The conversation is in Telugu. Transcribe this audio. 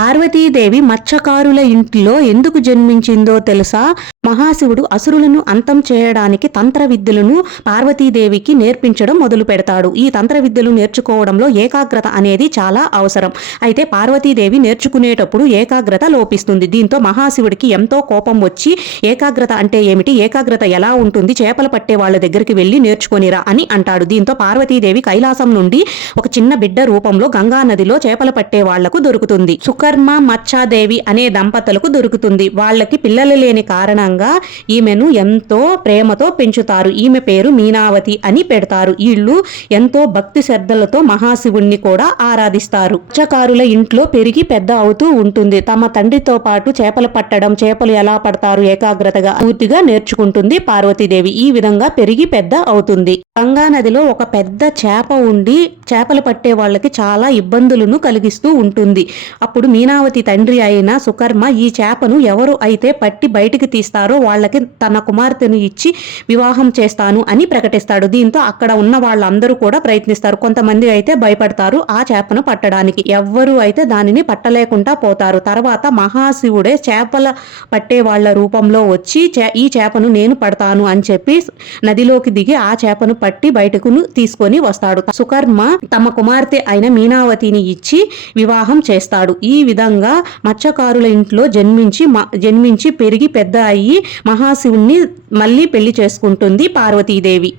పార్వతీదేవి మత్స్యకారుల ఇంటిలో ఎందుకు జన్మించిందో తెలుసా? మహాశివుడు అసురులను అంతం చేయడానికి తంత్ర విద్యలను పార్వతీదేవికి నేర్పించడం మొదలు పెడతాడు. ఈ తంత్ర విద్యలు నేర్చుకోవడంలో ఏకాగ్రత అనేది చాలా అవసరం. అయితే పార్వతీదేవి నేర్చుకునేటప్పుడు ఏకాగ్రత లోపిస్తుంది. దీంతో మహాశివుడికి ఎంతో కోపం వచ్చి ఏకాగ్రత అంటే ఏమిటి? ఏకాగ్రత ఎలా ఉంటుంది? చేపలు పట్టే వాళ్ళ దగ్గరికి వెళ్ళి నేర్చుకొనిరా అని అంటాడు. దీంతో పార్వతీదేవి కైలాసం నుండి ఒక చిన్న బిడ్డ రూపంలో గంగా నదిలో చేపలు పట్టే వాళ్ళకు దొరుకుతుంది. సుకర్మ మచ్చాదేవి అనే దంపతులకు దొరుకుతుంది. వాళ్ళకి పిల్లలు లేని కారణంగా ఈమెను ఎంతో ప్రేమతో పెంచుతారు. ఈమె పేరు మీనావతి అని పెడతారు. వీళ్ళు ఎంతో భక్తి శ్రద్ధలతో మహాశివుణ్ణి కూడా ఆరాధిస్తారు. మత్స్యకారుల ఇంట్లో పెరిగి పెద్ద అవుతూ ఉంటుంది. తమ తండ్రితో పాటు చేపలు పట్టడం చేపలు ఎలా పడతారు ఏకాగ్రతగా పూర్తిగా నేర్చుకుంటుంది పార్వతీదేవి. ఈ విధంగా పెరిగి పెద్ద అవుతుంది. గంగా నదిలో ఒక పెద్ద చేప ఉండి చేపలు పట్టే వాళ్ళకి చాలా ఇబ్బందులను కలిగిస్తూ ఉంటుంది. అప్పుడు మీనావతి తండ్రి అయిన సుకర్మ ఈ చేపను ఎవరు అయితే పట్టి బయటికి తీస్తారో వాళ్ళకి తన కుమార్తెను ఇచ్చి వివాహం చేస్తాను అని ప్రకటిస్తాడు. దీంతో అక్కడ ఉన్న వాళ్ళందరూ కూడా ప్రయత్నిస్తారు. కొంతమంది అయితే భయపడతారు ఆ చేపను పట్టడానికి. ఎవ్వరూ అయితే దానిని పట్టలేకుండా పోతారు. తర్వాత మహాశివుడే చేపల పట్టే వాళ్ళ రూపంలో వచ్చి చే- ఈ చేపను నేను పడతాను అని చెప్పి నదిలోకి దిగి ఆ చేపను పట్టి బయటకును తీసుకొని వస్తాడు. సుకర్మ తమ కుమార్తె అయిన మీనావతిని ఇచ్చి వివాహం చేస్తాడు. ఈ విధంగా మత్స్యకారుల ఇంట్లో జన్మించి మ- జన్మించి పెరిగి పెద్ద అయ్యి మహాశివుణ్ణి మళ్ళీ పెళ్ళి చేసుకుంటుంది పార్వతీదేవి.